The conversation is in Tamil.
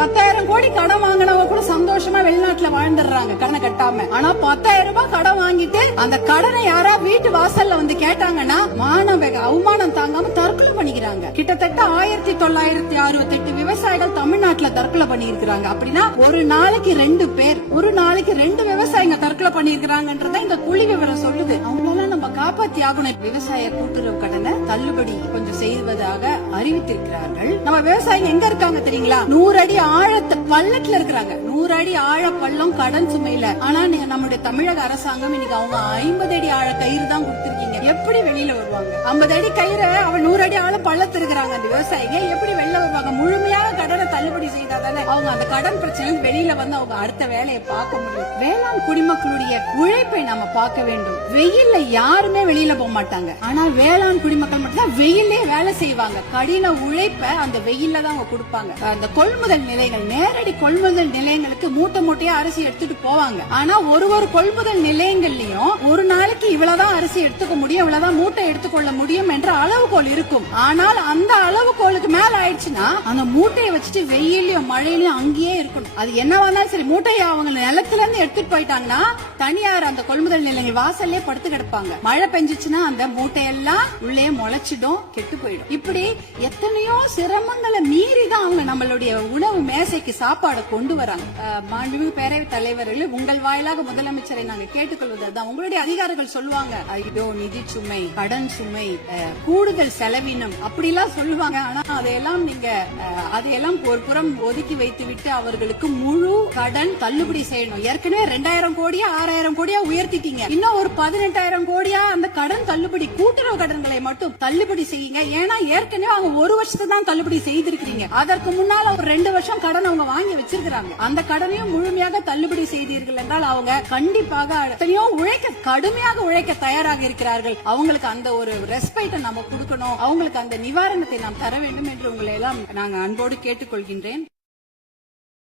10,000 கோடி கடன் வாங்கினவங்க கூட சந்தோஷமா வெளிநாட்டுல வாழ்ந்துடுறாங்க கடனை கட்டாம. ஆனா 10,000 ரூபாய் கடன் வாங்கிட்டு அந்த கடனை யாரா வீட்டு வாசல்ல வந்து கேட்டாங்கன்னா அவமானம் தாங்காம தற்கொலை பண்ணிக்கிறாங்க. கிட்டத்தட்ட 1968 விவசாயிகள் தமிழ்நாட்டுல தற்கொலை பண்ணிருக்காங்க. அப்படின்னா ஒரு நாளைக்கு 2 பேர், ஒரு நாளைக்கு 2 விவசாயிங்க தற்கொலை பண்ணிருக்காங்கன்றத இந்த புள்ளி விவரம் சொல்லுது. அவங்களெல்லாம் நம்ம காப்பாத்தி ஆகணும். விவசாய கூட்டுறவு கடனை தள்ளுபடி கொஞ்சம் செய்வதாக அறிவித்திருக்கிறார்கள். நம்ம விவசாயிங்க எங்க இருக்காங்க தெரியுங்களா? 100 அடி ஆழத்து பள்ளத்துல இருக்கிறாங்க. 100 அடி ஆழ பள்ளம் கடன் சுமையில. ஆனா நீங்க நம்முடைய தமிழக அரசாங்கம் இன்னைக்கு அவங்க 50 அடி ஆழ கயிறு தான் கொடுத்திருக்கீங்க. எப்படி வெளியில வருவாங்க? 50 அடி கயிறை அவன் 100 அடி ஆழ பள்ளத்து இருக்கிறாங்க. அந்த விவசாயிங்க எப்படி வெளில வருவாங்க? முழுமையாக கடனை தள்ளுபடி செய்தாதானே அவங்க அந்த கடன் பிரச்சனை வெளியில வந்து அவங்க அடுத்த வேலையை பார்க்க முடியும். வேளாண் குடிமக்களுடைய உழைப்பை நாம பார்க்க வேண்டும். வெயில்ல யாருமே வெளியில போக மாட்டாங்க. ஆனா வேளாண் குடிமக்கள் மட்டும் தான் வெயிலே வேலை செய்வாங்க. கடின உழைப்ப அந்த வெயில்ல தான் அவங்க கொடுப்பாங்க. அந்த கொள்முதல் நிலையங்கள், நேரடி கொள்முதல் நிலையங்களுக்கு மூட்டை மூட்டையா அரிசி எடுத்துட்டு போவாங்க. ஆனா ஒரு கொள்முதல் நிலையங்கள்லயும் ஒரு நாளைக்கு இவ்வளவுதான் அரிசி எடுத்துக்க முடியும், இவ்வளவுதான் மூட்டை எடுத்துக்கொள்ள முடியும் என்ற அளவுகோல் இருக்கும். ஆனால் அந்த அளவுகோலுக்கு மேல ஆயிடுச்சுன்னா அந்த மூட்டையை வச்சுட்டு வெயிலையும் மழையிலயும் அங்கேயே இருக்கணும். அது என்னவானாலும் சரி, மூட்டையை அவங்க நிலத்துல இருந்து எடுத்துட்டு போயிட்டாங்கன்னா தனியார் அந்த கொள்முதல் நிலையங்கள் வாசல்லே படுத்து கிடப்பாங்க. மழை பெஞ்சிச்சுன்னா அந்த மூட்டையெல்லாம் உள்ளே முளைச்சிடும், கெட்டு போயிடும். இப்படி எத்தனையோ சிரமங்களை மீறி தான் அவங்க நம்மளுடைய உணவு மேசைக்கு சாப்பாடு கொண்டு வராங்க. மாண்புமிகு பேரவைத் தலைவர்கள், உங்கள் வாயிலாக முதலமைச்சரை நாங்க கேட்டுக்கொள்வதுதான், உங்களுடைய அதிகாரிகள் சொல்லுவாங்க, ஐயோ நிதி சுமை, கடன் சுமை, கூடுதல் செலவினம் அப்படிலாம் சொல்லுவாங்க. ஆனா அதையெல்லாம் ஒரு புறம் ஒதுக்கி வைத்து விட்டு அவர்களுக்கு முழு கடன் தள்ளுபடி செய்யணும். ஏற்கனவே 2000 கோடியா 6000 கோடியா உயர்த்திட்டீங்க. இன்னும் ஒரு 18,000 கோடியா அந்த கடன் தள்ளுபடி, கூட்டுறவு கடன்களை மட்டும் தள்ளுபடி செய்யுங்க. ஏன்னா ஏற்கனவே அவங்க 1 வருஷத்துக்கு தான் தள்ளுபடி செய்திருக்கீங்க. அதற்கு முன்னால ஒரு 2 வருஷம் கடன் அவங்க வாங்கி வச்சிருக்காங்க. அந்த கடனையும் முழுமையாக தள்ளுபடி செய்தீர்கள் என்றால் அவங்க கண்டிப்பாக எத்தனையோ கடுமையாக உழைக்க தயாராக இருக்கிறார்கள். அவங்களுக்கு அந்த ஒரு ரெஸ்பெக்ட் நம்ம கொடுக்கணும், அவங்களுக்கு அந்த நிவாரணத்தை நாம் தர வேண்டும் என்று உங்களை எல்லாம் நாங்கள் அன்போடு கேட்டுக்கொள்கின்றேன்.